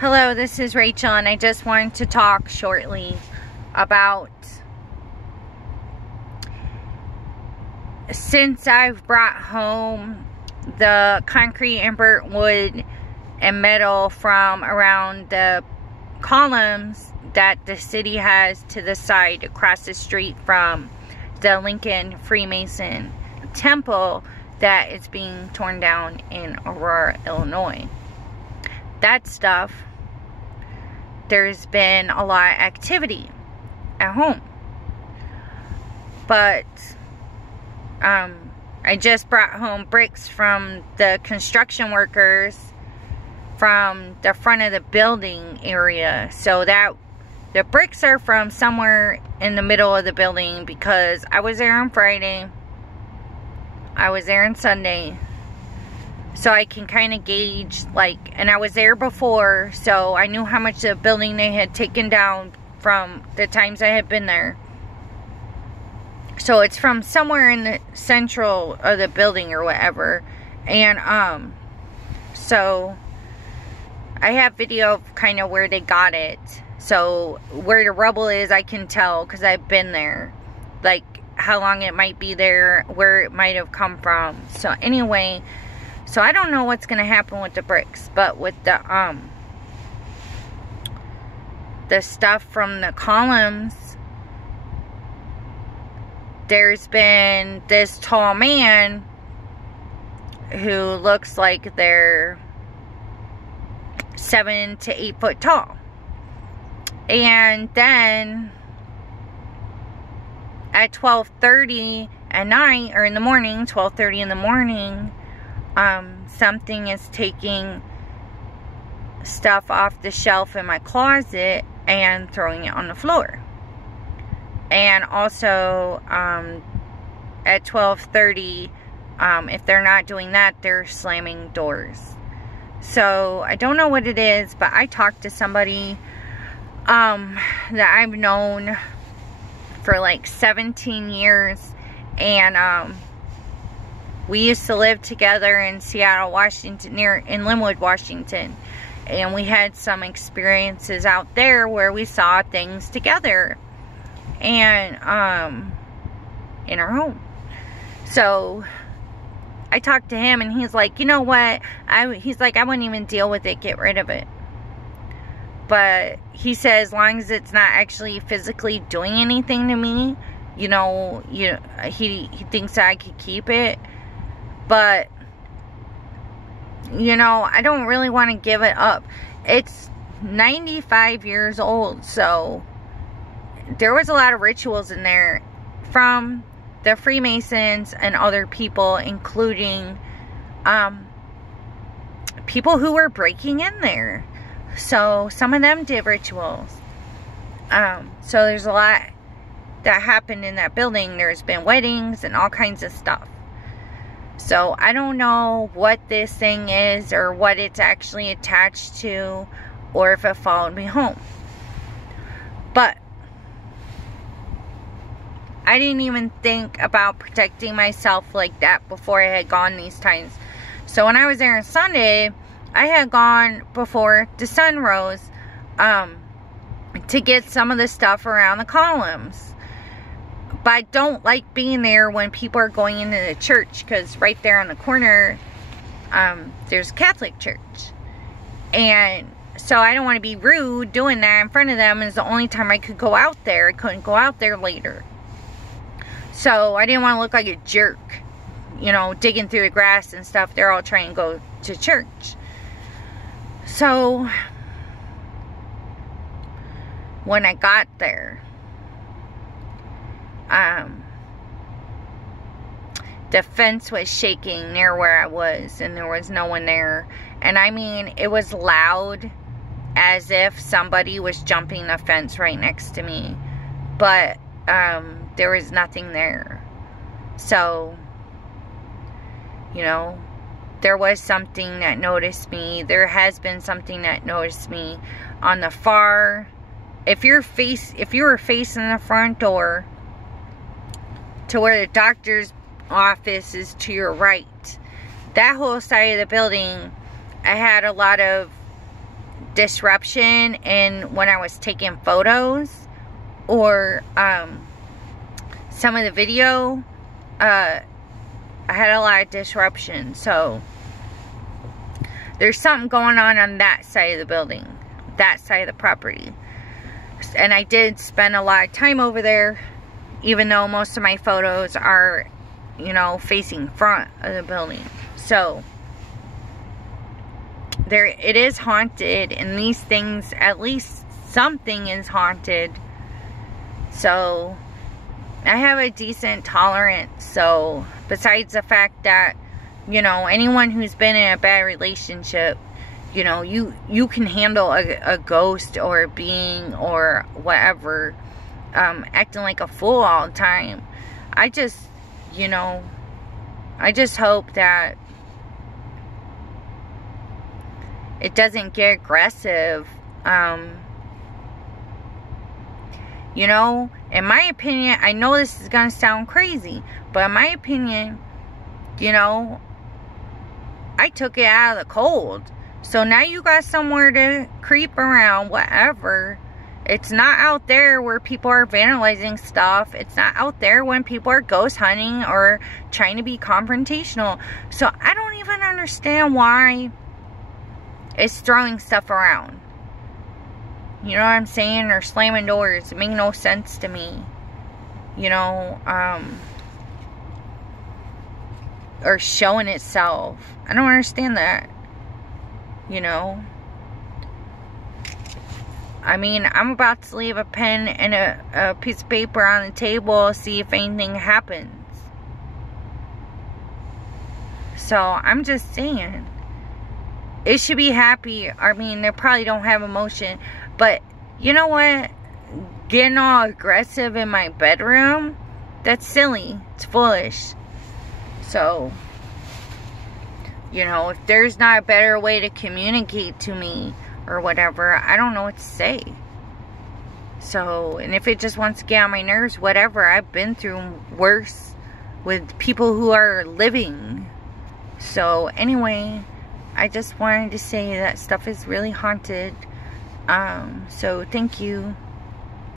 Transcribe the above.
Hello, this is Rachel, and I just wanted to talk shortly about, since I've brought home the concrete and burnt wood and metal from around the columns that the city has to the side across the street from the Lincoln Freemason Temple that is being torn down in Aurora, Illinois. That stuff, there's been a lot of activity at home. But I just brought home bricks from the construction workers from the front of the building area. So that the bricks are from somewhere in the middle of the building, because I was there on Friday. I was there on Sunday. So I can kind of gauge, and I was there before, so I knew how much of the building they had taken down from the times I had been there. So it's from somewhere in the central of the building or whatever. And, so I have video of kind of where they got it. So where the rubble is, I can tell, because I've been there. Like, how long it might be there, where it might have come from. So anyway, so I don't know what's going to happen with the bricks, but with the stuff from the columns, there's been this tall man who looks like they're 7 to 8 foot tall. And then at 12:30 at night, or in the morning, 12:30 in the morning, something is taking stuff off the shelf in my closet and throwing it on the floor. And also, at 12:30, if they're not doing that, they're slamming doors. So, I don't know what it is, but I talked to somebody, that I've known for like 17 years, and, we used to live together in Seattle, Washington, in Linwood, Washington. And we had some experiences out there where we saw things together. And, in our home. So, I talked to him, and he's like, you know what? He's like, I wouldn't even deal with it, get rid of it. But he says, as long as it's not actually physically doing anything to me, he thinks that I could keep it. But, I don't really want to give it up. It's 95 years old, so there was a lot of rituals in there from the Freemasons and other people, including people who were breaking in there. So some of them did rituals. So there's a lot that happened in that building. There's been weddings and all kinds of stuff. So I don't know what this thing is, or what it's actually attached to, or if it followed me home. But I didn't even think about protecting myself like that before I had gone these times. So when I was there on Sunday, I had gone before the sun rose, to get some of the stuff around the columns. But I don't like being there when people are going into the church, because right there on the corner, there's a Catholic church. And so I don't want to be rude doing that in front of them. It's the only time I could go out there. I couldn't go out there later. So I didn't want to look like a jerk, digging through the grass and stuff. They're all trying to go to church. So when I got there, the fence was shaking near where I was, and there was no one there. And I mean, it was loud, as if somebody was jumping the fence right next to me. But, there was nothing there. So, there was something that noticed me. There has been something that noticed me on the far. If you were facing the front door to where the doctor's office is to your right, that whole side of the building, I had a lot of disruption in when I was taking photos, or some of the video. I had a lot of disruption, so there's something going on that side of the building, that side of the property. And I did spend a lot of time over there, even though most of my photos are, you know, facing front of the building. So there, it is haunted, and these things, at least something is haunted. So I have a decent tolerance. So besides the fact that, you know, anyone who's been in a bad relationship, you know, you can handle a ghost or a being or whatever acting like a fool all the time. I just, you know, I just hope that it doesn't get aggressive. You know, in my opinion, I know this is gonna sound crazy, but in my opinion, you know, I took it out of the cold. So now you got somewhere to creep around, whatever. It's not out there where people are vandalizing stuff. It's not out there when people are ghost hunting or trying to be confrontational. So I don't even understand why it's throwing stuff around. You know what I'm saying? Or slamming doors. It makes no sense to me. You know, or showing itself. I don't understand that. You know, I mean, I'm about to leave a pen and a piece of paper on the table, see if anything happens. So I'm just saying, it should be happy. I mean, they probably don't have emotion, but you know what? Getting all aggressive in my bedroom, that's silly. It's foolish. So, you know, if there's not a better way to communicate to me or whatever, I don't know what to say. So, and if it just wants to get on my nerves, whatever. I've been through worse with people who are living. So, anyway, I just wanted to say that stuff is really haunted. So, thank you.